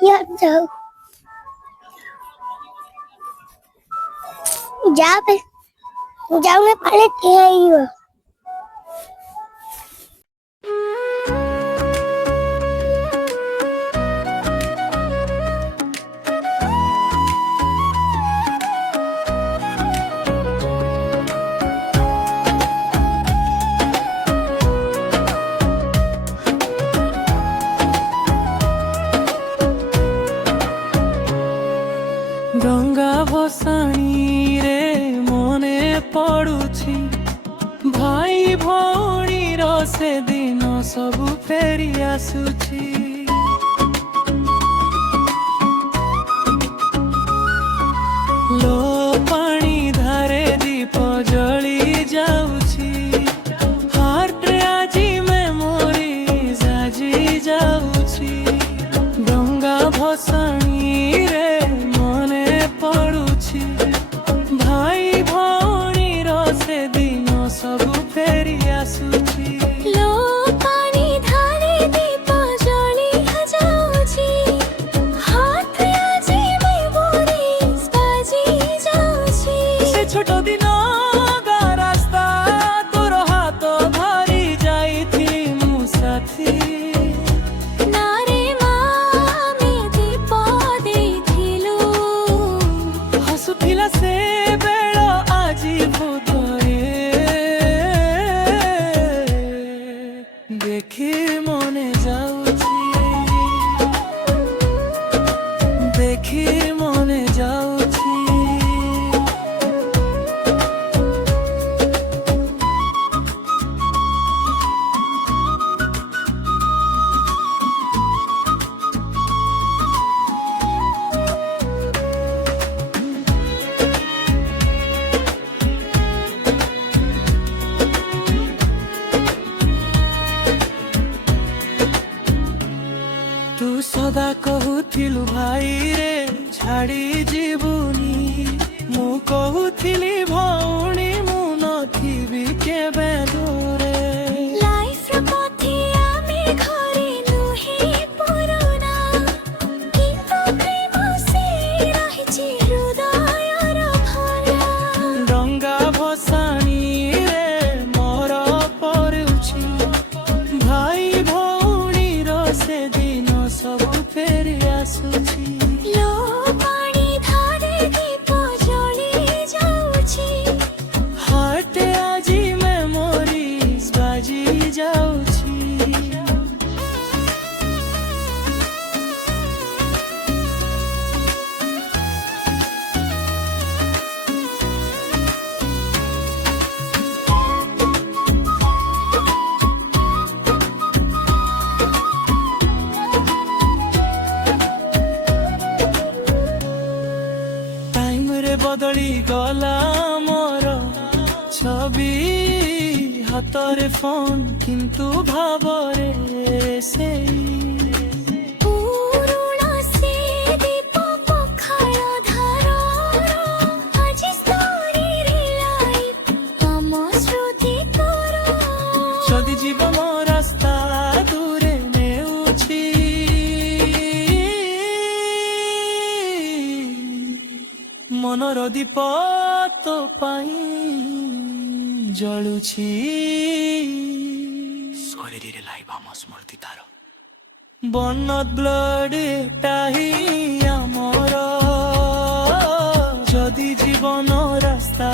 Dạ sợ. Dạ phải. Dạ nó palit kayo. ଡଙ୍ଗା ଭସାଣୀରେ ମନେ ପଡୁଛି ଭାଇ ଭଉଣୀର ସେଦିନ ସବୁ ଫେରି ଆସୁଛି। ଲୋ ପାଣି ଧାରେ ଦୀପ ଜଳି ଯାଉଛି ହାର୍ଟରେ ଆଜି ମେମୋରିଜ୍ ଆଜି ଯାଉଛି। ଡଙ୍ଗା ଭସାଣୀରେ ପଡୁଛି ଭାଇ ଭଉଣୀର ସେଦିନ ସବୁ ଫେରି ଆସୁଛି। ଲୋ ପାଣି ଧାରେ ଦୀପ ଜଳି ଯାଉଛି ହାର୍ଟରେ ଆଜି ମେମୋରିଜ୍ ବାଜି ଯାଉଛି। ସେ ଛୋଟ ଦିନ ଗା ରାସ୍ତା ତୋର ହାତ ଧରି ଯାଇଥିଲି ମୁଁ ସାଥୀ। ନାରେ ମା ଆମେ ଦୀପ ଦେଇଥିଲୁ ହସୁଥିଲା ସେ ବେଳ ଆଜି ଭୂତରେ ଦେଖି ମନେ ଯାଉଛି ଦେଖି ମନେ ଯାଉଛି। ତୁ ସଦା କହୁଥିଲୁ ଭାଇରେ ଛାଡ଼ି ଯିବୁନି ମୁଁ କହୁଥିଲି ଭଉଣୀ ମୁଁ ନଥିବି କେବେ ଦୂରେ। ଲାଇଫର ପଥି ଆମେ ଘରେ ନୁହେଁ ପୁରୁଣା କିନ୍ତୁ ପ୍ରେମ ସେ ରହିଛି ହୃଦୟର ଭରା। ଡଙ୍ଗା ଭସାଣୀରେ ମୋର ପଡୁଛି ଭାଇ ଭଉଣୀର ସେଦିନ ସବୁ ଫେରି ଆସୁଛି। ଲୋ ପାଣି ଧାରେ ଦୀପ ଜଳି ଯାଉଛି ହାର୍ଟ ଆଜି ମେମୋରିଜ୍ ବାଜି ଯାଉଛି। ଟାଇମରେ ବଦଳି ଗଲା ମୋର ଛବି ହାତରେ ଫୋନ୍ କିନ୍ତୁ ଭାବରେ ସେଇ ପୁରୁଣା ସେ ଦୀପ ପଖାଳ ଧାର ଆଜି ସ୍ତରୀରେ ଲାଇଟ୍ ତମ ସ୍ମୃତି ତୋର। ଯଦି ଜୀବନ ରାସ୍ତା ଦୂରେ ନେଉଛି ମନର ଦୀପ ତୋ ପାଇଁ ଜଳୁଛି। ଶରୀରରେ ଲାଇଭ ଆମ ସ୍ମୃତି ତାର ବର୍ଣ୍ଣ ବ୍ଲଡ୍ ଏଟା ହିଁ ଆମର ଯଦି ଜୀବନ ରାସ୍ତା